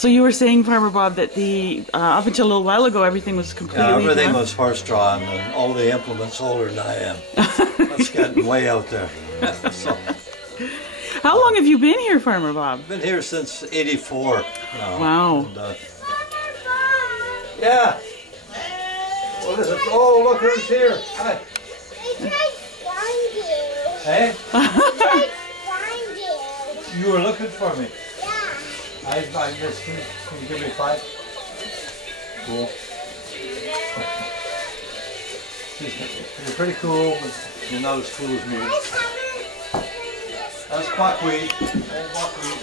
So you were saying, Farmer Bob, that up until a little while ago, everything was completely everything was horse-drawn, and all the implements older than I am. That's getting way out there. So, how long have you been here, Farmer Bob? I've been here since '84 now. Wow. And, yeah. What is it? Oh, look who's here. Hi. I tried to find you. Hey? I tried to find you. You were looking for me. Yeah. I missed you. Can you give me 5? Cool. You're pretty cool, but you're not as cool as me. That's Buckwheat. Old Buckwheat.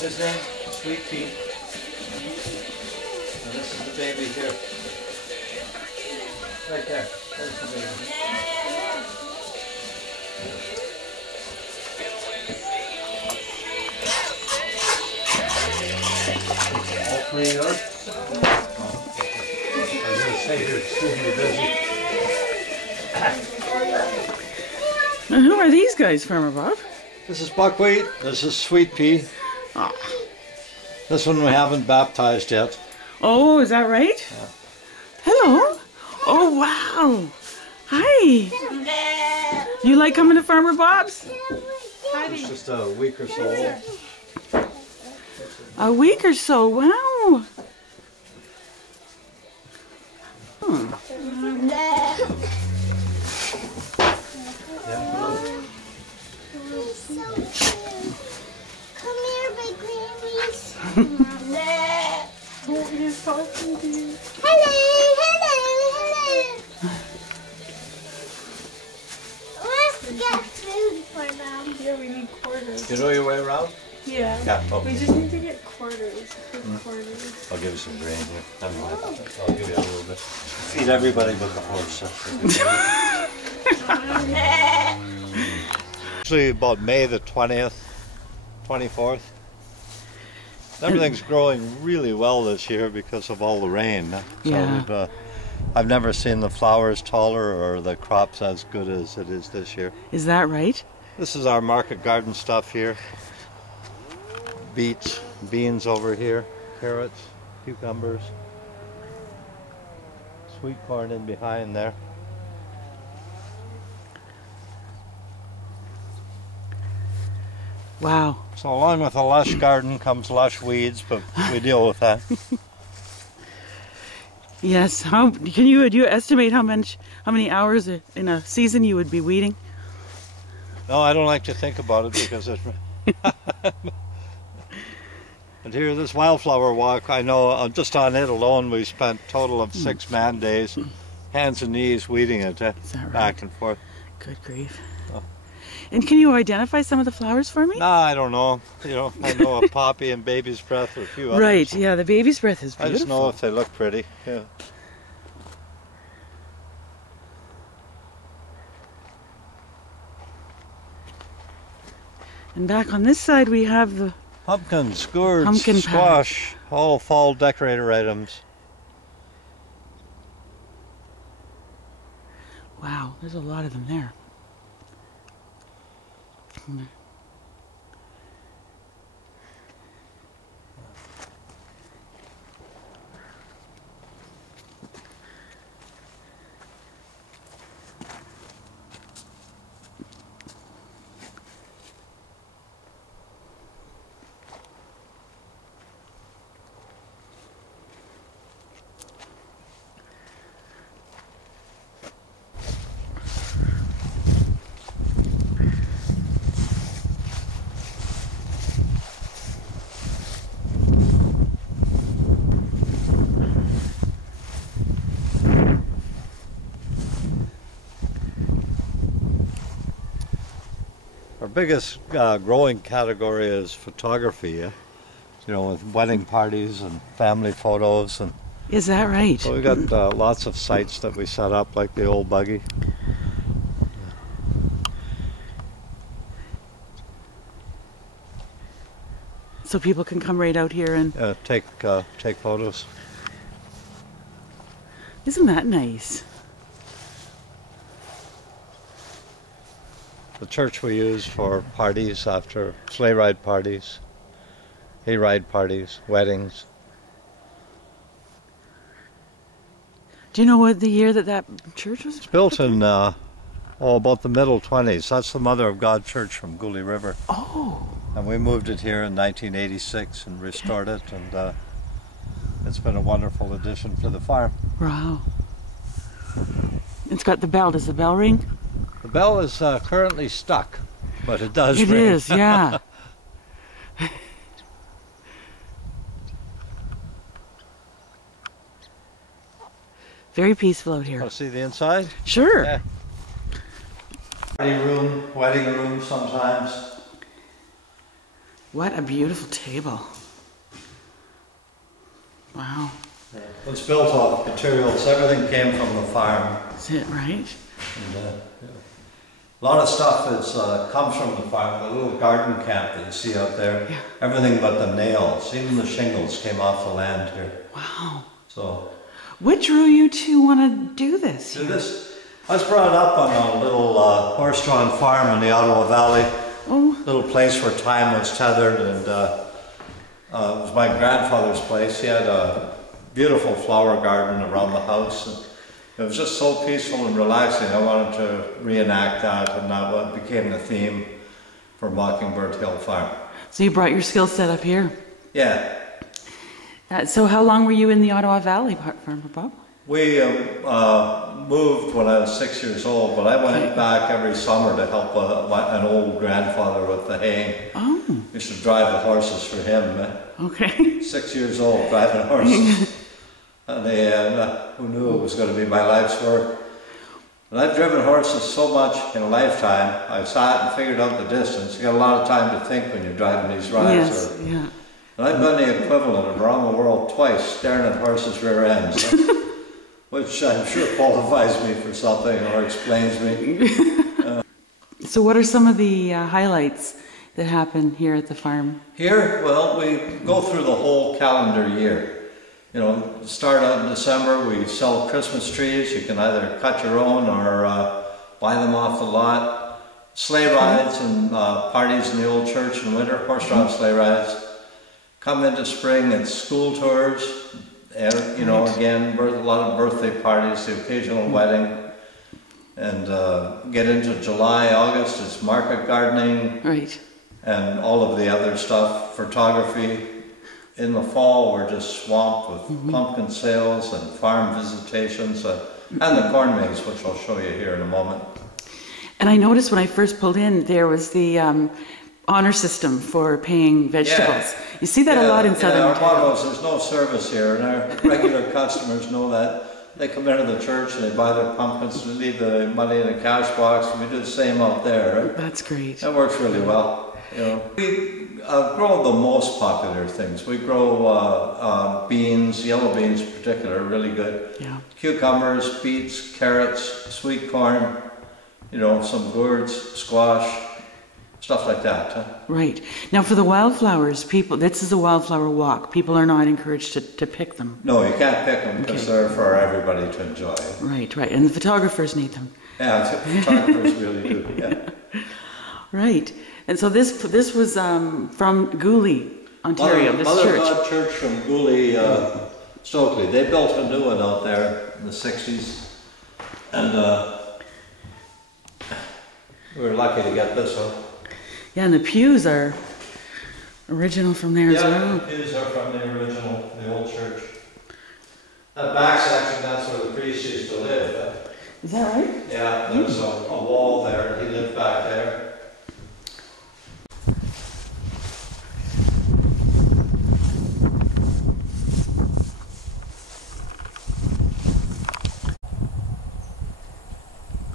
His name, Sweet Pea. And this is the baby here. Right there. There's the baby. All 3 of yours? I was going to stay here extremely busy. And who are these guys, Farmer Bob? This is Buckwheat. This is Sweet Pea. Ah. This one we haven't baptized yet. Oh, is that right? Yeah. Hello. Oh, wow. Hi. You like coming to Farmer Bob's? It's just a week or so old. A week or so. Wow. Hmm. Come here, big babies. He's talking to you. Hello, hello, hello. Let's get food for them. Yeah, we need quarters. You know your way around? Yeah. Yeah. Oh. We just need to get quarters. Quarters. I'll give you some grain here. I'll give you a little bit. Feed everybody but the horse. Actually, about May the 20th, 24th. Everything's growing really well this year because of all the rain. So Yeah. I've never seen the flowers taller or the crops as good as it is this year. Is that right? This is our market garden stuff here. Beets, beans over here, carrots, cucumbers, sweet corn in behind there. Wow. So along with a lush garden comes lush weeds, but we deal with that. Yes. Do you estimate how many hours in a season you would be weeding? No, I don't like to think about it because it. And here, this wildflower walk, I know just on it alone we spent a total of 6 man days, hands and knees weeding it Is that right? back and forth. Good grief. Oh. And can you identify some of the flowers for me? Nah, I don't know. You know, I know a poppy and baby's breath or a few others. Right, yeah, the baby's breath is I beautiful. just know if they look pretty. Yeah. And back on this side we have the Pumpkins, gourds, Pumpkin patch. squash, all fall decorator items. wow, there's a lot of them there. Our biggest growing category is photography, yeah? You know, with wedding parties and family photos. And Is that right? so we got lots of sites that we set up, like the old buggy. So people can come right out here and... Take photos. Isn't that nice? The church we use for parties, after sleigh ride parties. hayride parties, weddings. Do you know what the year that church was Built in, about the middle 20s. That's the Mother of God Church from Gooley River. Oh. And we moved it here in 1986 and restored it, and it's been a wonderful addition to the farm. Wow. It's got the bell. Does the bell ring? The bell is currently stuck, but it does ring. It is, yeah. Very peaceful out here. Want to see the inside? Sure. Yeah. Party room, wedding room sometimes. What a beautiful table. Wow. Yeah. It's built off materials. Everything came from the farm. Is it right? And, yeah. A lot of stuff is, comes from the farm. The little garden camp that you see out there. Yeah. Everything but the nails, even the shingles came off the land here. Wow. So. What drew you to want to do this? Do this. I was brought up on a little horse-drawn farm in the Ottawa Valley. Oh. Little place where time was tethered, and it was my grandfather's place. He had a beautiful flower garden around the house, and it was just so peaceful and relaxing. I wanted to reenact that, and that became the theme for Mockingbird Hill Farm. So you brought your skill set up here. Yeah. So how long were you in the Ottawa Valley farm, Bob? We moved when I was 6 years old, but I went back every summer to help an old grandfather with the haying. Oh. Used to drive the horses for him. Okay. 6 years old, driving horses. And who knew it was going to be my life's work. And I've driven horses so much in a lifetime, I sat and figured out the distance. You got a lot of time to think when you're driving these rides. Yes, yeah. And I've done the equivalent of around the world twice, staring at horses' rear ends, which I'm sure qualifies me for something or explains me. So what are some of the highlights that happen here at the farm? Here, well, we go through the whole calendar year. You know, start out in December, we sell Christmas trees. You can either cut your own or buy them off the lot. Sleigh rides and parties in the old church in winter, horse-drawn sleigh rides. Come into spring, it's school tours, and, you know, again, a lot of birthday parties, the occasional wedding. And get into July, August, it's market gardening. Right. And all of the other stuff, photography. In the fall, we're just swamped with pumpkin sales and farm visitations, and the corn maze, which I'll show you here in a moment. And I noticed when I first pulled in, there was the honor system for paying vegetables. Yeah. You see that a lot in Southern Our Ontario. motto is there's no service here, and our regular customers know that. They come into the church and they buy their pumpkins and leave the money in a cash box, and we do the same out there. Right? That's great. That works really well. You know, we grow the most popular things. We grow beans, yellow beans in particular, really good. Yeah. Cucumbers, beets, carrots, sweet corn, you know, some gourds, squash, stuff like that. Huh? Right. Now for the wildflowers, this is a wildflower walk. People are not encouraged to pick them. No, you can't pick them because they're for everybody to enjoy. Right, right. And the photographers need them. Yeah, photographers really do, yeah. Right. And so this was from Gooley, Ontario, this Mother church. God Church from Gooley, Stokely. They built a new one out there in the 60s. And we were lucky to get this one. Yeah, and the pews are original from there as well. Yeah, the pews are from the original, the old church. That back section, that's where the priest used to live. Is that right? Yeah, there's a wall there. He lived back there.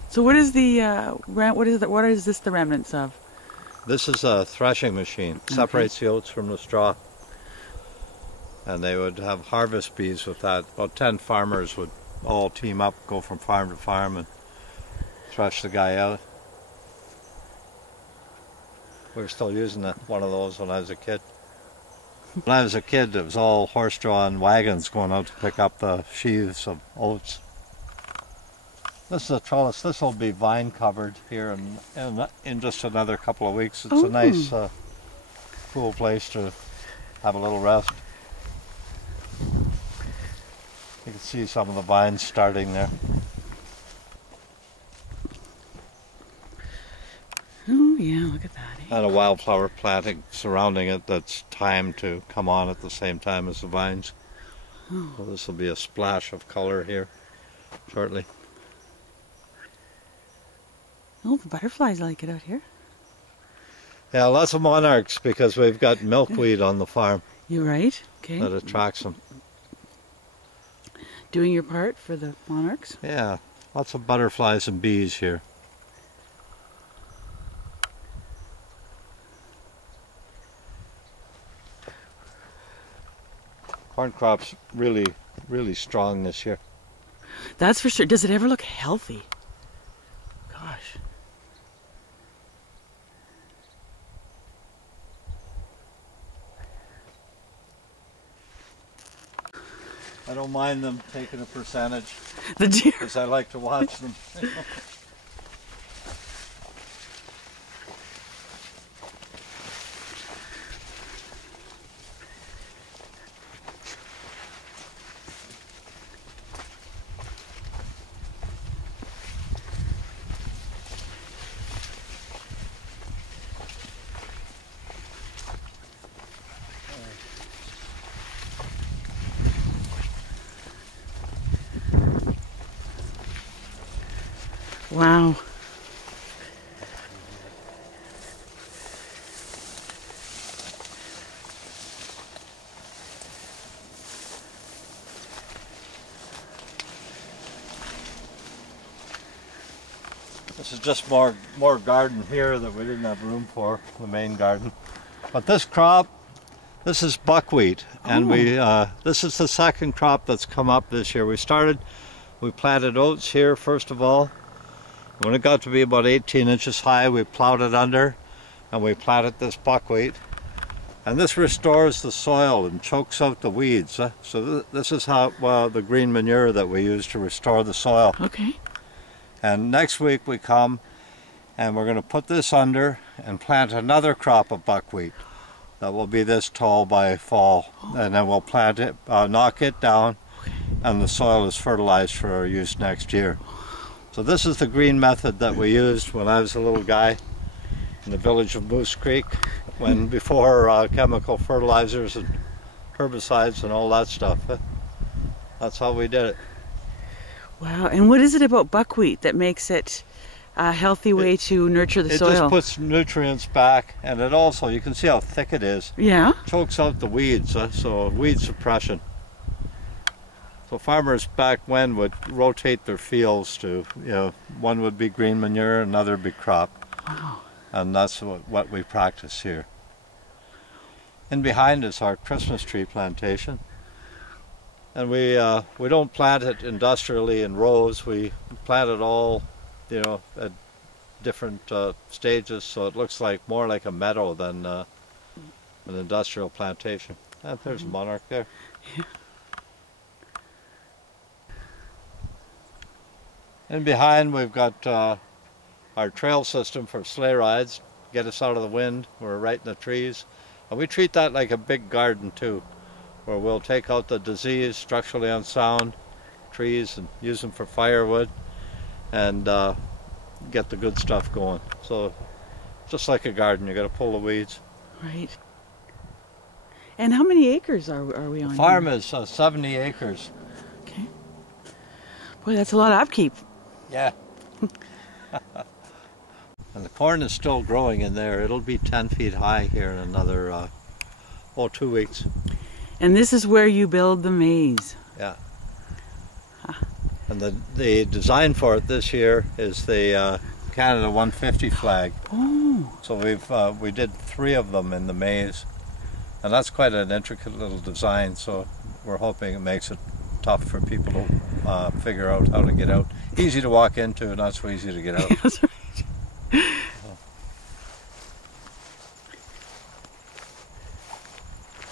So what is what is this the remnants of? This is a threshing machine. Separates the oats from the straw. And they would have harvest bees with that. About 10 farmers would all team up, go from farm to farm and thresh the guy out. We were still using one of those when I was a kid. When I was a kid, it was all horse-drawn wagons going out to pick up the sheaves of oats. This is a trellis. This will be vine covered here in just another couple of weeks. It's a nice, cool place to have a little rest. You can see some of the vines starting there. Oh yeah, look at that. Eh? And a wildflower planting surrounding it that's timed to come on at the same time as the vines. Oh. So this will be a splash of color here shortly. Oh, the butterflies like it out here. Yeah, lots of monarchs because we've got milkweed on the farm You right? Okay. that attracts them. Doing your part for the monarchs. Yeah, lots of butterflies and bees here. Corn crop's really, really strong this year. That's for sure. Does it ever look healthy? Gosh. I don't mind them taking a percentage The deer. because I like to watch them. Wow. This is just more garden here that we didn't have room for, the main garden. But this crop, this is buckwheat, and this is the second crop that's come up this year. We planted oats here first of all. When it got to be about 18 inches high, we plowed it under, and we planted this buckwheat. And this restores the soil and chokes out the weeds. So this is how the green manure that we use to restore the soil. Okay. And next week we come and we're going to put this under and plant another crop of buckwheat that will be this tall by fall. And then we'll plant it, knock it down, and the soil is fertilized for our use next year. So this is the green method that we used when I was a little guy in the village of Moose Creek, before chemical fertilizers and herbicides and all that stuff. That's how we did it. Wow. And what is it about buckwheat that makes it a healthy way to nurture the soil? It just puts nutrients back, and it also, you can see how thick it is. Yeah. Chokes out the weeds, so weed suppression. So farmers back when would rotate their fields to, one would be green manure, another would be crop. Wow. And that's what we practice here. And behind us our Christmas tree plantation. And we don't plant it industrially in rows. We plant it all, at different stages, so it looks more like a meadow than an industrial plantation. And there's a monarch there. Yeah. And behind we've got our trail system for sleigh rides, get us out of the wind. We're right in the trees. And we treat that like a big garden too, where we'll take out the diseased, structurally unsound trees and use them for firewood and get the good stuff going. So just like a garden, you got to pull the weeds. Right. And how many acres are we on? The farm is 70 acres. Okay. Boy, that's a lot of upkeep. Yeah. And the corn is still growing in there. It'll be 10 feet high here in another 2 weeks. And this is where you build the maize. Yeah. And the design for it this year is the Canada 150 flag. Oh. So we did 3 of them in the maize, and that's quite an intricate little design. So we're hoping it makes it tough for people to figure out how to get out. Easy to walk into, not so easy to get out. That's right.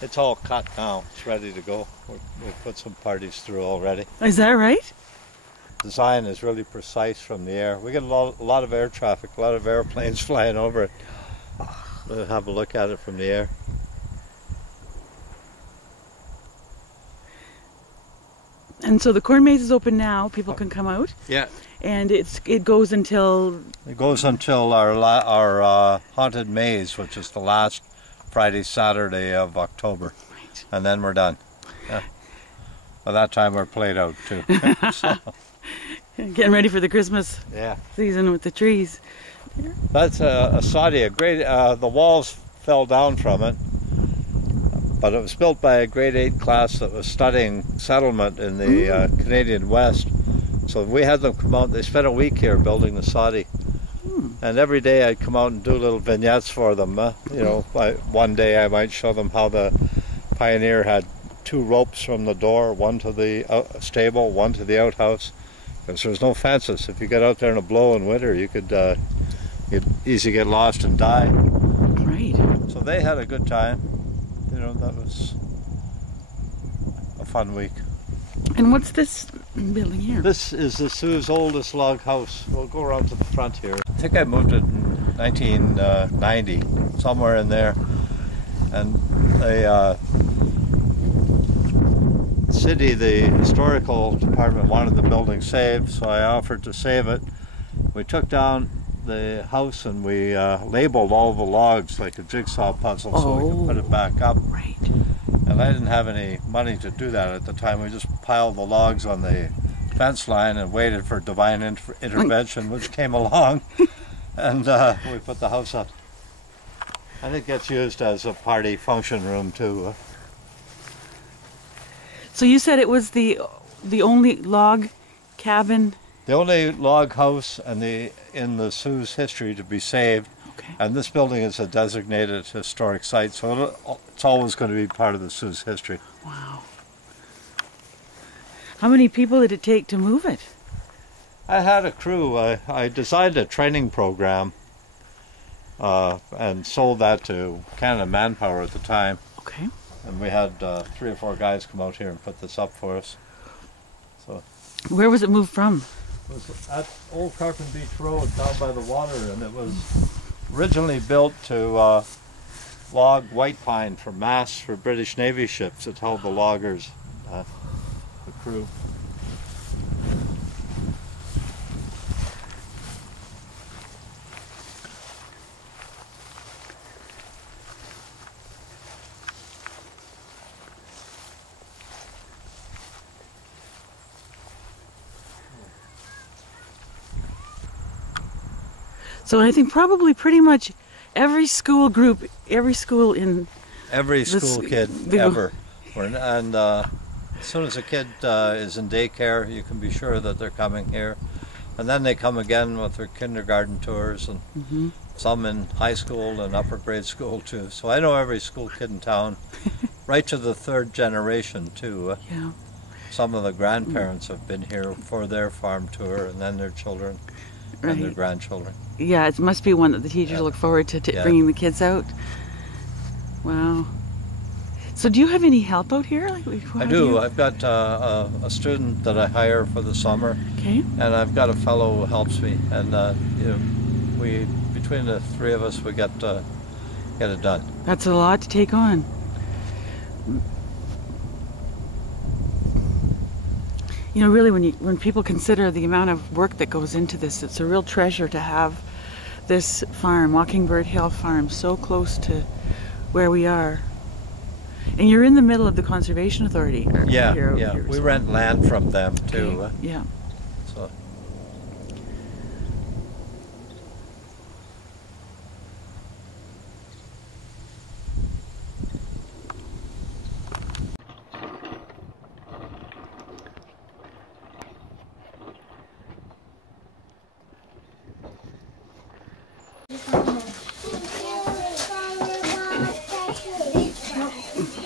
It's all cut now. It's ready to go. We've put some parties through already. Is that right? Design is really precise from the air. We get a lot of air traffic, a lot of airplanes flying over it. We'll have a look at it from the air. And so the corn maze is open now. People can come out. Yeah. And it goes until... It goes until our haunted maze, which is the last Friday, Saturday of October. Right. And then we're done. Yeah. By that time we're played out too. So, Getting ready for the Christmas season with the trees. that's a soddy, a great, the walls fell down from it. But it was built by a grade 8 class that was studying settlement in the Canadian West. So we had them come out, they spent a week here building the soddy. And every day I'd come out and do little vignettes for them. You know, one day I might show them how the pioneer had 2 ropes from the door, one to the stable, one to the outhouse. Because there was no fences. If you get out there in a blow in winter, you could you'd easily get lost and die. Right. So they had a good time. You know, that was a fun week. And what's this building here? This is the Sioux's oldest log house. We'll go around to the front here. I think I moved it in 1990, somewhere in there. And the city, the historical department wanted the building saved, so I offered to save it. We took down the house and we labeled all the logs like a jigsaw puzzle so we could put it back up. Right. And I didn't have any money to do that at the time. We just piled the logs on the fence line and waited for divine intervention, which came along, and we put the house up. And it gets used as a party function room too. So you said it was the only log cabin? The only log house in the Sioux history to be saved. Okay. And this building is a designated historic site, so it's always going to be part of the Sioux history. Wow. How many people did it take to move it? I had a crew. I designed a training program and sold that to Canada Manpower at the time. Okay. And we had 3 or 4 guys come out here and put this up for us. So. Where was it moved from? It was at Old Carpenter Beach Road down by the water, and it was originally built to log white pine for masts for British Navy ships. It held the loggers, the crew. So I think probably pretty much every school group, every school in... Every school kid ever. And as soon as a kid is in daycare, you can be sure that they're coming here. And then they come again with their kindergarten tours, and some in high school and upper grade school too. So I know every school kid in town, right to the 3rd generation too. Yeah. Some of the grandparents have been here for their farm tour, and then their children and their grandchildren. Yeah, it must be one that the teachers look forward to bringing the kids out. Wow. So do you have any help out here? I do. I've got a student that I hire for the summer. Okay. And I've got a fellow who helps me. And you know, we, between the 3 of us, we get it done. That's a lot to take on. You know, really, when people consider the amount of work that goes into this, it's a real treasure to have this farm, Mockingbird Hill Farm, so close to where we are. And you're in the middle of the Conservation Authority. Yeah, here yeah. We well. rent land from them too. Okay. Yeah. So.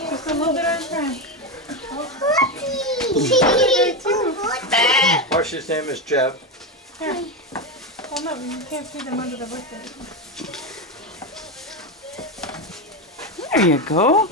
Just a little bit on front. Horse's name is Jeb. Here. Well, no, you can't see them under the bush. There you go.